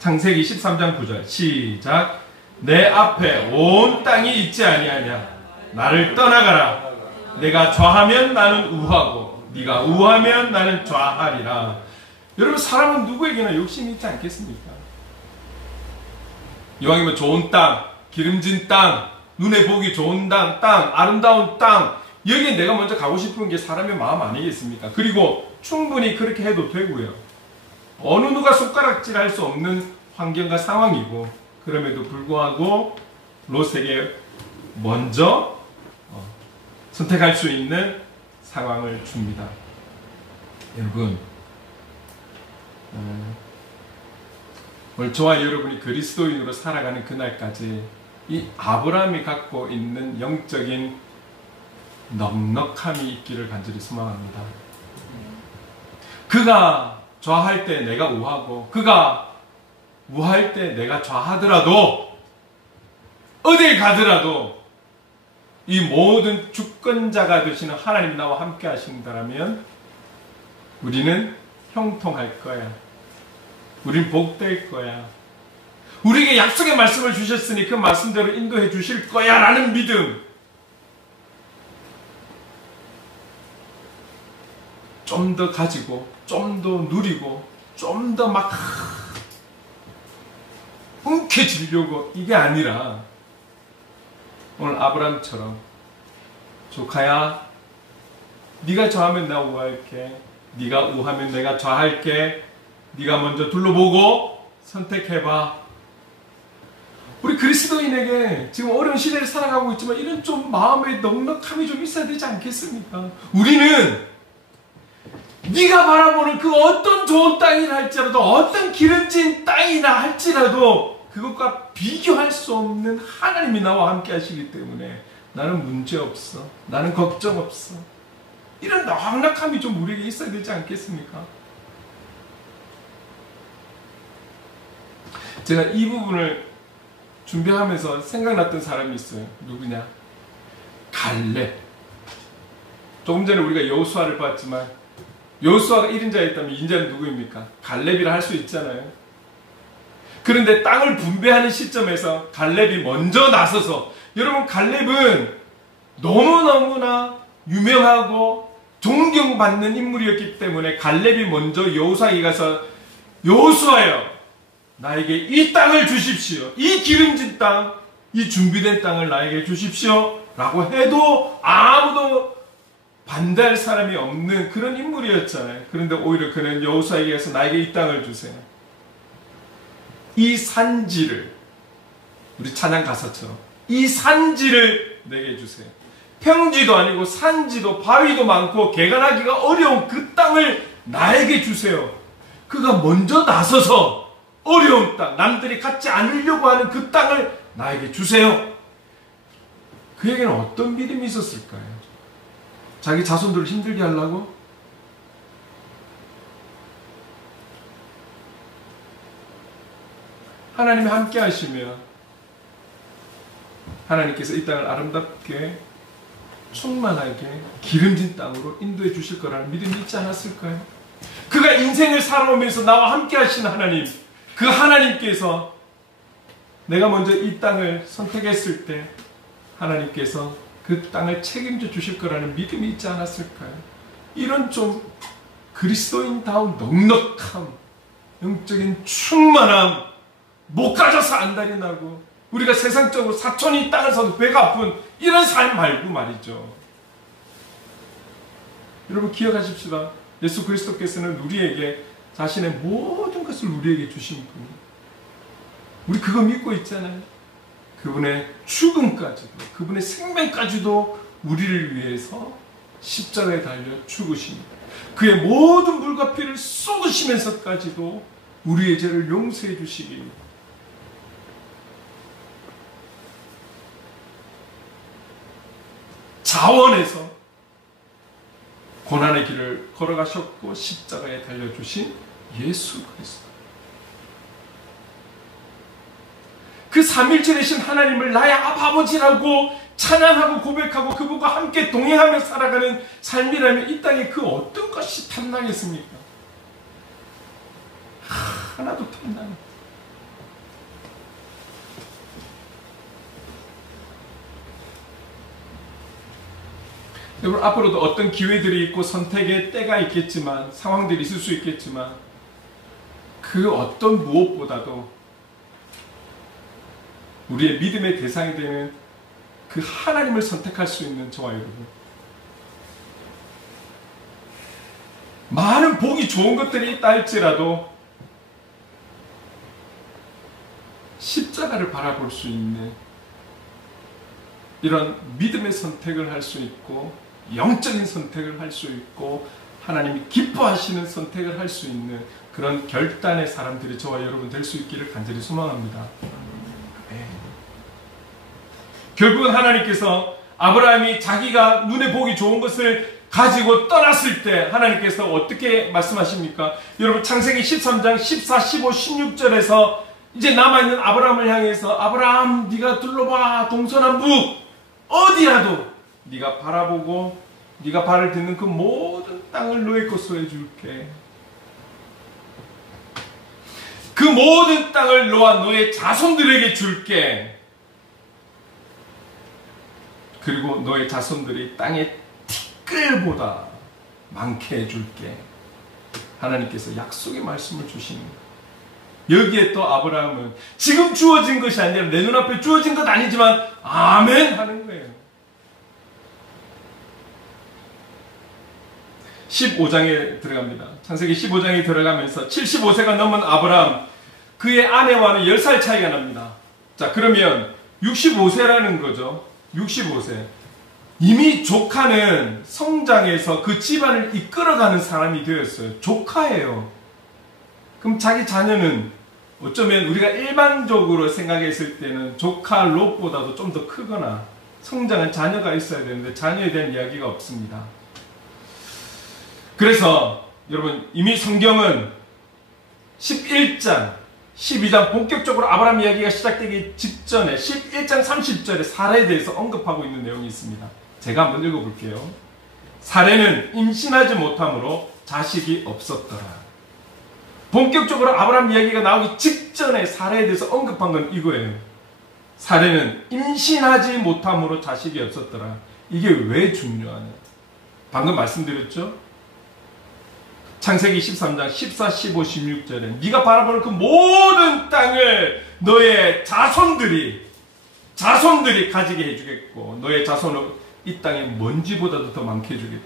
창세기 13장 9절 시작. 내 앞에 온 땅이 있지 아니하냐. 나를 떠나가라. 내가 좌하면 나는 우하고 네가 우하면 나는 좌하리라. 여러분, 사람은 누구에게나 욕심이 있지 않겠습니까? 이왕이면 좋은 땅, 기름진 땅, 눈에 보기 좋은 땅, 아름다운 땅, 여기에 내가 먼저 가고 싶은 게 사람의 마음 아니겠습니까? 그리고 충분히 그렇게 해도 되고요. 어느 누가 손가락질할 수 없는 환경과 상황이고, 그럼에도 불구하고 롯에게 먼저 선택할 수 있는 상황을 줍니다. 여러분, 오늘 저와 여러분이 그리스도인으로 살아가는 그날까지 이 아브라함이 갖고 있는 영적인 넉넉함이 있기를 간절히 소망합니다. 그가 좌할 때 내가 우하고 그가 우할 때 내가 좌하더라도 어딜 가더라도 이 모든 주권자가 되시는 하나님 나와 함께 하신다면 우리는 형통할 거야. 우린 복될 거야. 우리에게 약속의 말씀을 주셨으니 그 말씀대로 인도해 주실 거야 라는 믿음. 좀 더 가지고 좀 더 누리고 좀 더 막 움켜쥐려고 이게 아니라 오늘 아브라함처럼 조카야, 네가 좌하면 내가 우할게. 네가 우하면 내가 좌할게. 네가 먼저 둘러보고 선택해봐. 우리 그리스도인에게 지금 어려운 시대를 살아가고 있지만 이런 좀 마음의 넉넉함이 좀 있어야 되지 않겠습니까? 우리는 네가 바라보는 그 어떤 좋은 땅이라 할지라도 어떤 기름진 땅이라 할지라도 그것과 비교할 수 없는 하나님이 나와 함께 하시기 때문에 나는 문제없어. 나는 걱정 없어. 이런 넉넉함이 좀 우리에게 있어야 되지 않겠습니까? 제가 이 부분을 준비하면서 생각났던 사람이 있어요. 누구냐? 갈렙. 조금 전에 우리가 여호수아를 봤지만 여호수아가 1인자였다면 2인자는 누구입니까? 갈렙이라 할 수 있잖아요. 그런데 땅을 분배하는 시점에서 갈렙이 먼저 나서서, 여러분 갈렙은 너무너무나 유명하고 존경받는 인물이었기 때문에 갈렙이 먼저 여호수아에게 가서 여호수아여, 나에게 이 땅을 주십시오. 이 기름진 땅, 이 준비된 땅을 나에게 주십시오 라고 해도 아무도 반대할 사람이 없는 그런 인물이었잖아요. 그런데 오히려 그는 여호수아에게 가서 나에게 이 땅을 주세요. 이 산지를, 우리 찬양 가사처럼 이 산지를 내게 주세요. 평지도 아니고 산지도 바위도 많고 개간하기가 어려운 그 땅을 나에게 주세요. 그가 먼저 나서서 어려운 땅, 남들이 갖지 않으려고 하는 그 땅을 나에게 주세요. 그에게는 어떤 믿음이 있었을까요? 자기 자손들을 힘들게 하려고? 하나님이 함께 하시면 하나님께서 이 땅을 아름답게 충만하게 기름진 땅으로 인도해 주실 거라는 믿음이 있지 않았을까요? 그가 인생을 살아오면서 나와 함께 하신 하나님, 그 하나님께서 내가 먼저 이 땅을 선택했을 때 하나님께서 그 땅을 책임져 주실 거라는 믿음이 있지 않았을까요? 이런 좀 그리스도인다운 넉넉함, 영적인 충만함, 못 가져서 안달이 나고 우리가 세상적으로 사촌이 땅을 사도 배가 아픈 이런 삶 말고 말이죠. 여러분 기억하십시다. 예수 그리스도께서는 우리에게 자신의 모든 것을 우리에게 주신 분이에요. 우리 그거 믿고 있잖아요. 그분의 죽음까지도, 그분의 생명까지도 우리를 위해서 십자가에 달려 죽으십니다. 그의 모든 물과 피를 쏟으시면서까지도 우리의 죄를 용서해 주시기, 자원해서 고난의 길을 걸어가셨고 십자가에 달려주신 예수 그리스도. 그 삼일체이신 하나님을 나의 아버지라고 찬양하고 고백하고 그분과 함께 동행하며 살아가는 삶이라면 이 땅에 그 어떤 것이 탐나겠습니까? 하나도 탐나는. 여러분, 앞으로도 어떤 기회들이 있고 선택의 때가 있겠지만, 상황들이 있을 수 있겠지만, 그 어떤 무엇보다도 우리의 믿음의 대상이 되는 그 하나님을 선택할 수 있는 저와 여러분, 많은 보기 좋은 것들이 있다 할지라도 십자가를 바라볼 수 있는 이런 믿음의 선택을 할 수 있고, 영적인 선택을 할 수 있고, 하나님이 기뻐하시는 선택을 할 수 있는 그런 결단의 사람들이 저와 여러분 될 수 있기를 간절히 소망합니다. 결국은 하나님께서 아브라함이 자기가 눈에 보기 좋은 것을 가지고 떠났을 때 하나님께서 어떻게 말씀하십니까? 여러분, 창세기 13장 14, 15, 16절에서 이제 남아있는 아브라함을 향해서 아브라함, 네가 둘러봐, 동서남북 어디라도 네가 바라보고 네가 발을 딛는 그 모든 땅을 너의 것으로 해줄게. 그 모든 땅을 너와 너의 자손들에게 줄게. 그리고 너의 자손들이 땅의 티끌보다 많게 해줄게. 하나님께서 약속의 말씀을 주시는 거예요. 여기에 또 아브라함은 지금 주어진 것이 아니라 내 눈앞에 주어진 것 아니지만 아멘 하는 거예요. 15장에 들어갑니다. 창세기 15장에 들어가면서 75세가 넘은 아브라함, 그의 아내와는 10살 차이가 납니다. 자, 그러면 65세라는 거죠. 65세. 이미 조카는 성장해서 그 집안을 이끌어가는 사람이 되었어요. 조카예요. 그럼 자기 자녀는 어쩌면 우리가 일반적으로 생각했을 때는 조카 롯보다도 좀 더 크거나 성장한 자녀가 있어야 되는데 자녀에 대한 이야기가 없습니다. 그래서 여러분, 이미 성경은 11장, 12장 본격적으로 아브라함 이야기가 시작되기 직전에 11장 30절에 사라에 대해서 언급하고 있는 내용이 있습니다. 제가 한번 읽어볼게요. 사라는 임신하지 못함으로 자식이 없었더라. 본격적으로 아브라함 이야기가 나오기 직전에 사라에 대해서 언급한 건 이거예요. 사라는 임신하지 못함으로 자식이 없었더라. 이게 왜 중요하냐? 방금 말씀드렸죠? 창세기 13장 14, 15, 16절에 네가 바라보는 그 모든 땅을 너의 자손들이 가지게 해주겠고 너의 자손을 이 땅의 먼지보다도 더 많게 해주겠다.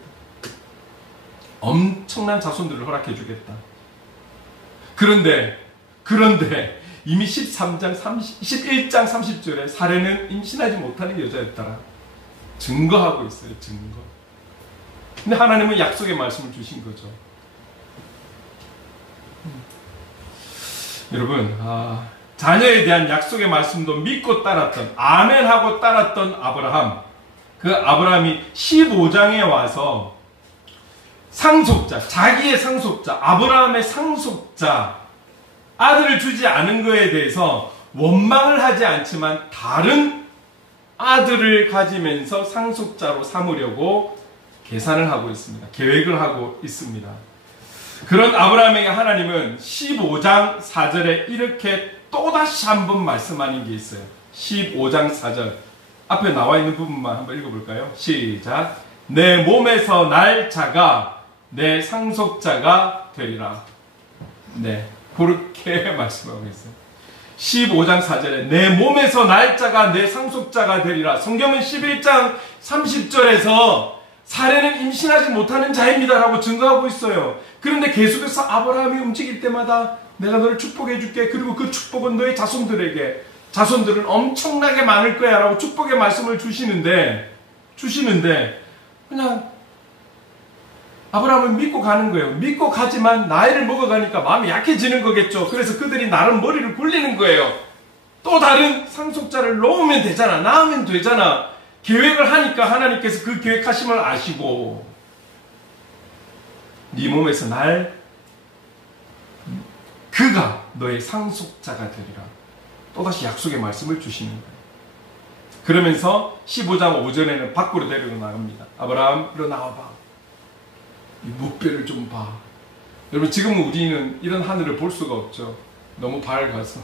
엄청난 자손들을 허락해 주겠다. 그런데 이미 11장 30절에 사라는 임신하지 못하는 여자였더라. 증거하고 있어요. 증거. 근데 하나님은 약속의 말씀을 주신 거죠. 여러분, 자녀에 대한 약속의 말씀도 믿고 따랐던, 아멘하고 따랐던 아브라함, 그 아브라함이 15장에 와서 상속자, 자기의 상속자, 아브라함의 상속자, 아들을 주지 않은 것에 대해서 원망을 하지 않지만 다른 아들을 가지면서 상속자로 삼으려고 계산을 하고 있습니다. 계획을 하고 있습니다. 그런 아브라함에게 하나님은 15장 4절에 이렇게 또다시 한번 말씀하는 게 있어요. 15장 4절 앞에 나와 있는 부분만 한번 읽어볼까요? 시작. 내 몸에서 날 자가 내 상속자가 되리라. 네, 그렇게 말씀하고 있어요. 15장 4절에 내 몸에서 날 자가 내 상속자가 되리라. 성경은 11장 30절에서 사라는 임신하지 못하는 자입니다 라고 증거하고 있어요. 그런데 계속해서 아브라함이 움직일 때마다 내가 너를 축복해 줄게. 그리고 그 축복은 너의 자손들에게, 자손들은 엄청나게 많을 거야 라고 축복의 말씀을 주시는데 그냥 아브라함은 믿고 가는 거예요. 믿고 가지만 나이를 먹어가니까 마음이 약해지는 거겠죠. 그래서 그들이 나름 머리를 굴리는 거예요. 또 다른 상속자를 놓으면 되잖아, 낳으면 되잖아. 계획을 하니까 하나님께서 그 계획하심을 아시고 네 몸에서 그가 너의 상속자가 되리라. 또다시 약속의 말씀을 주시는 거예요. 그러면서 15장 5절에는 밖으로 데리고 나갑니다. 아브라함, 일어나와봐. 이 무뼈를 좀 봐. 여러분, 지금 우리는 이런 하늘을 볼 수가 없죠. 너무 밝아서.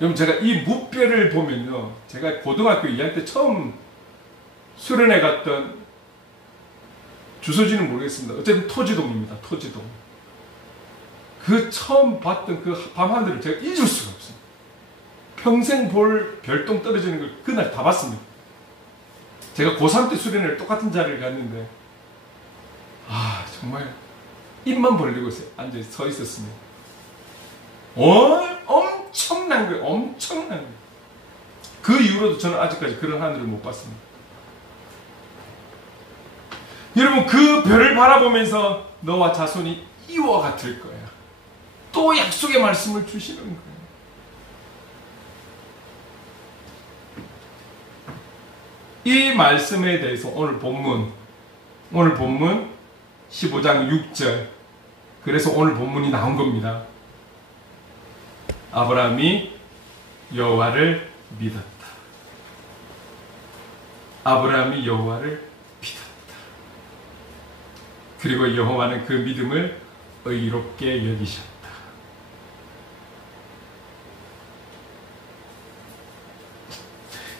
여러분, 제가 이 무뼈를 보면요, 제가 고등학교 2학년 때 처음 수련회 갔던 주소지는 모르겠습니다. 어쨌든 토지동입니다. 토지동. 그 처음 봤던 그 밤하늘을 제가 잊을 수가 없어요. 평생 볼 별똥 떨어지는 걸 그날 다 봤습니다. 제가 고3 때 수련회를 똑같은 자리를 갔는데 정말 입만 벌리고 서 있었습니다. 엄청난 거예요. 엄청난 거예요. 그 이후로도 저는 아직까지 그런 하늘을 못 봤습니다. 여러분, 그 별을 바라보면서 너와 자손이 이와 같을 거야. 또 약속의 말씀을 주시는 거예요. 이 말씀에 대해서 오늘 본문 15장 6절, 그래서 오늘 본문이 나온 겁니다. 아브라함이 여호와를 믿었다. 아브라함이 여호와를 믿었다. 그리고 여호와는 그 믿음을 의롭게 여기셨다.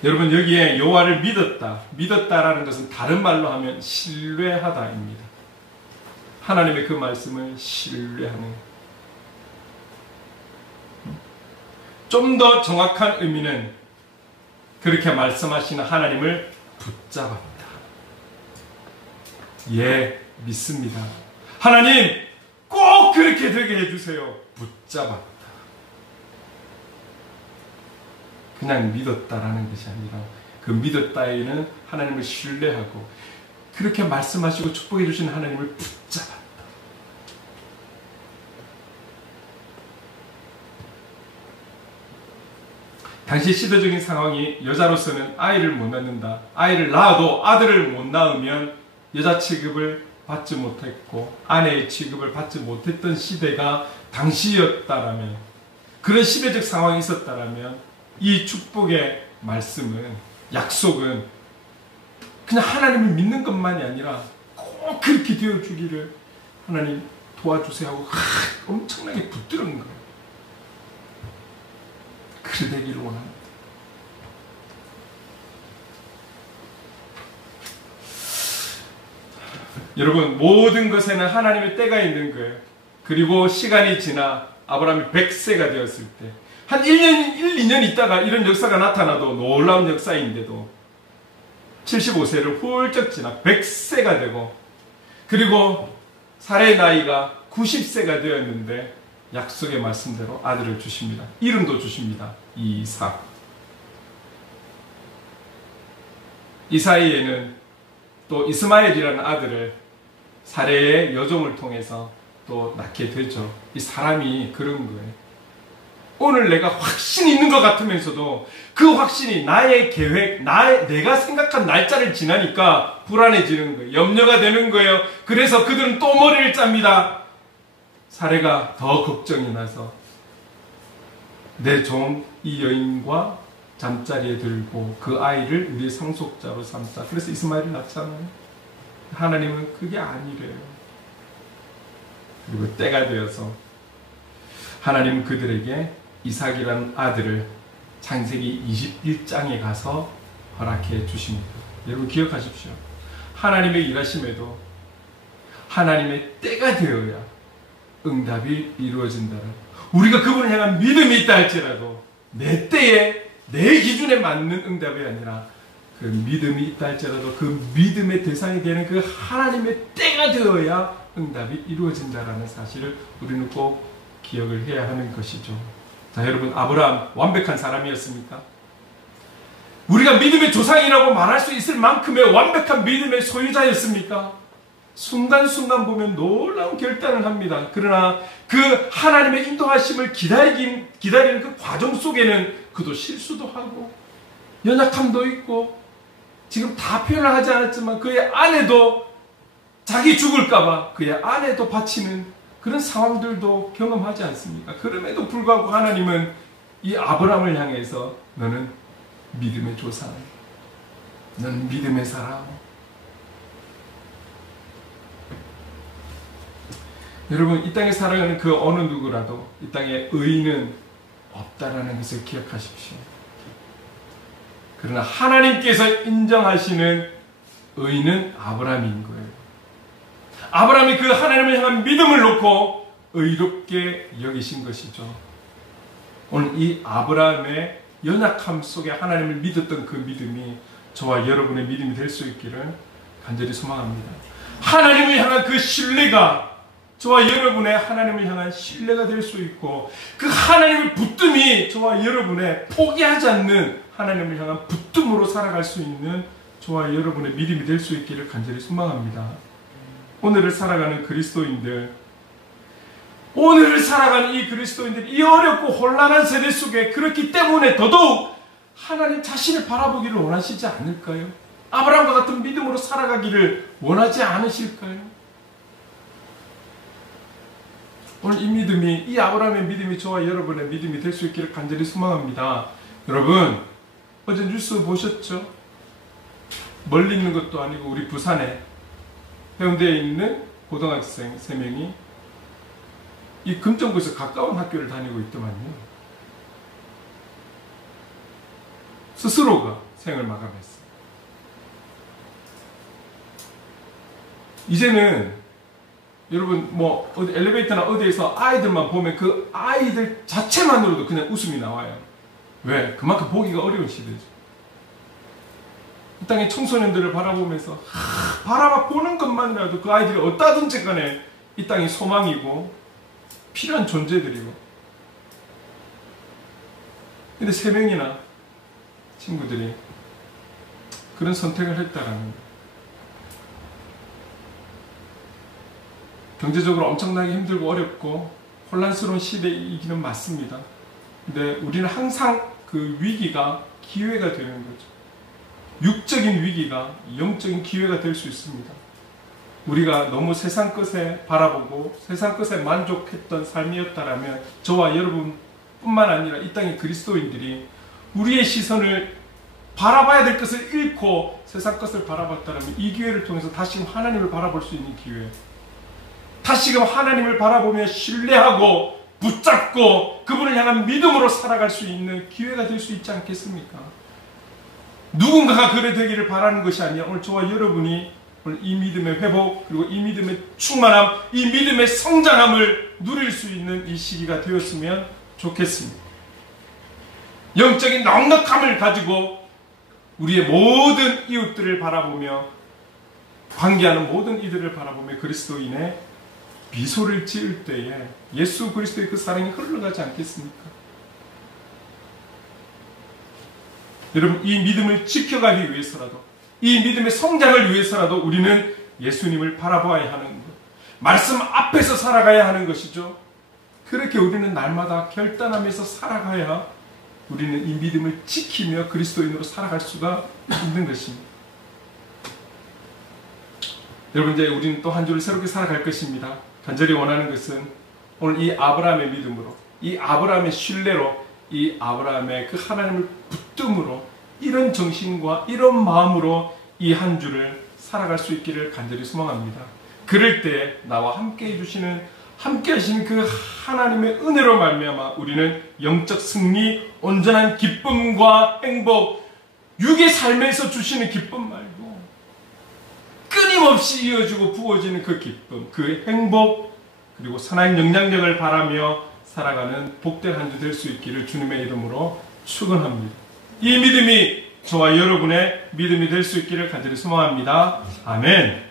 여러분, 여기에 여호와를 믿었다라는 것은 다른 말로 하면 신뢰하다입니다. 하나님의 그 말씀을 신뢰하는, 좀 더 정확한 의미는 그렇게 말씀하시는 하나님을 붙잡았다. 예, 믿습니다. 하나님, 꼭 그렇게 되게 해주세요. 붙잡았다. 그냥 믿었다라는 것이 아니라 그 믿었다에는 하나님을 신뢰하고 그렇게 말씀하시고 축복해 주시는 하나님을 붙잡았다. 당시 시대적인 상황이 여자로서는 아이를 못 낳는다. 아이를 낳아도 아들을 못 낳으면 여자 취급을 받지 못했고 아내의 취급을 받지 못했던 시대가 당시였다라면, 그런 시대적 상황이 있었다라면 이 축복의 말씀은, 약속은 그냥 하나님을 믿는 것만이 아니라 꼭 그렇게 되어주기를 하나님 도와주세요 하고 엄청나게 붙들은 거예요. 그래 되기를 원합니다. 여러분, 모든 것에는 하나님의 때가 있는 거예요. 그리고 시간이 지나 아브라함이 100세가 되었을 때, 한 1년, 2년 있다가 이런 역사가 나타나도 놀라운 역사인데도 75세를 훌쩍 지나 100세가 되고, 그리고 사라의 나이가 90세가 되었는데 약속의 말씀대로 아들을 주십니다. 이름도 주십니다. 이삭. 이 사이에는 또 이스마엘이라는 아들을 사레의 여종을 통해서 또 낳게 되죠. 이 사람이 그런 거예요. 오늘 내가 확신이 있는 것 같으면서도 그 확신이 나의 계획, 내가 생각한 날짜를 지나니까 불안해지는 거예요. 염려가 되는 거예요. 그래서 그들은 또 머리를 짭니다. 사례가 더 걱정이 나서 내 종 이 여인과 잠자리에 들고 그 아이를 우리의 상속자로 삼자. 그래서 이스마엘을 낳잖아요. 하나님은 그게 아니래요. 그리고 때가 되어서 하나님은 그들에게 이삭이라는 아들을 창세기 21장에 가서 허락해 주십니다. 여러분 기억하십시오. 하나님의 일하심에도 하나님의 때가 되어야 응답이 이루어진다는, 우리가 그분을 향한 믿음이 있다 할지라도 내 때에 내 기준에 맞는 응답이 아니라 그 믿음이 있다 할지라도 그 믿음의 대상이 되는 그 하나님의 때가 되어야 응답이 이루어진다라는 사실을 우리는 꼭 기억을 해야 하는 것이죠. 자, 여러분, 아브라함 완벽한 사람이었습니까? 우리가 믿음의 조상이라고 말할 수 있을 만큼의 완벽한 믿음의 소유자였습니까? 순간순간 보면 놀라운 결단을 합니다. 그러나 그 하나님의 인도하심을 기다리는 그 과정 속에는 그도 실수도 하고 연약함도 있고 지금 다 표현을 하지 않았지만 그의 아내도 자기 죽을까봐 그의 아내도 바치는 그런 상황들도 경험하지 않습니까? 그럼에도 불구하고 하나님은 이 아브라함을 향해서 너는 믿음의 조상, 너는 믿음의 사람. 여러분, 이 땅에 살아가는 그 어느 누구라도 이 땅에 의인은 없다라는 것을 기억하십시오. 그러나 하나님께서 인정하시는 의인은 아브라함인 거예요. 아브라함이 그 하나님을 향한 믿음을 놓고 의롭게 여기신 것이죠. 오늘 이 아브라함의 연약함 속에 하나님을 믿었던 그 믿음이 저와 여러분의 믿음이 될 수 있기를 간절히 소망합니다. 하나님을 향한 그 신뢰가 저와 여러분의 하나님을 향한 신뢰가 될 수 있고 그 하나님의 붙듦이 저와 여러분의 포기하지 않는 하나님을 향한 붙듦으로 살아갈 수 있는 저와 여러분의 믿음이 될 수 있기를 간절히 소망합니다. 오늘을 살아가는 그리스도인들, 오늘을 살아가는 이 그리스도인들이 이 어렵고 혼란한 세대 속에 그렇기 때문에 더더욱 하나님 자신을 바라보기를 원하시지 않을까요? 아브라함과 같은 믿음으로 살아가기를 원하지 않으실까요? 오늘 이 믿음이, 이 아브라함의 믿음이 저와 여러분의 믿음이 될 수 있기를 간절히 소망합니다. 여러분, 어제 뉴스 보셨죠? 멀리 있는 것도 아니고 우리 부산에 해운대에 있는 고등학생 3명이 이 금정구에서 가까운 학교를 다니고 있더만요. 스스로가 생을 마감했어요. 이제는 여러분 뭐 어디 엘리베이터나 어디에서 아이들만 보면 그 아이들 자체만으로도 그냥 웃음이 나와요. 왜? 그만큼 보기가 어려운 시대죠. 이 땅의 청소년들을 바라보면서 바라보는 것만이라도 그 아이들이 어떠든지 간에 이 땅이 소망이고 필요한 존재들이고. 근데 3명이나 친구들이 그런 선택을 했다라는 거예요. 경제적으로 엄청나게 힘들고 어렵고 혼란스러운 시대이기는 맞습니다. 근데 우리는 항상 그 위기가 기회가 되는 거죠. 육적인 위기가 영적인 기회가 될 수 있습니다. 우리가 너무 세상 것에 바라보고 세상 것에 만족했던 삶이었다라면 저와 여러분뿐만 아니라 이 땅의 그리스도인들이 우리의 시선을 바라봐야 될 것을 잃고 세상 것을 바라봤다라면 이 기회를 통해서 다시금 하나님을 바라볼 수 있는 기회, 다시금 하나님을 바라보며 신뢰하고 붙잡고 그분을 향한 믿음으로 살아갈 수 있는 기회가 될 수 있지 않겠습니까? 누군가가 그래 되기를 바라는 것이 아니라 오늘 저와 여러분이 오늘 이 믿음의 회복, 그리고 이 믿음의 충만함, 이 믿음의 성장함을 누릴 수 있는 이 시기가 되었으면 좋겠습니다. 영적인 넉넉함을 가지고 우리의 모든 이웃들을 바라보며 관계하는 모든 이들을 바라보며 그리스도인의 미소를 지을 때에 예수 그리스도의 그 사랑이 흘러가지 않겠습니까? 여러분, 이 믿음을 지켜가기 위해서라도, 이 믿음의 성장을 위해서라도 우리는 예수님을 바라보아야 하는 것, 말씀 앞에서 살아가야 하는 것이죠. 그렇게 우리는 날마다 결단하면서 살아가야 우리는 이 믿음을 지키며 그리스도인으로 살아갈 수가 있는 것입니다. 여러분, 이제 우리는 또 한 주를 새롭게 살아갈 것입니다. 간절히 원하는 것은 오늘 이 아브라함의 믿음으로, 이 아브라함의 신뢰로, 이 아브라함의 그 하나님을 붙듦으로 이런 정신과 이런 마음으로 이 한 주를 살아갈 수 있기를 간절히 소망합니다. 그럴 때 나와 함께 해주시는, 함께 하시는 그 하나님의 은혜로 말미암아 우리는 영적 승리, 온전한 기쁨과 행복, 육의 삶에서 주시는 기쁨 말고 끊임없이 이어지고 부어지는 그 기쁨, 그 행복, 그리고 선한 영향력을 바라며 살아가는 복된 한 주 될 수 있기를 주님의 이름으로 축원합니다. 이 믿음이 저와 여러분의 믿음이 될 수 있기를 간절히 소망합니다. 아멘.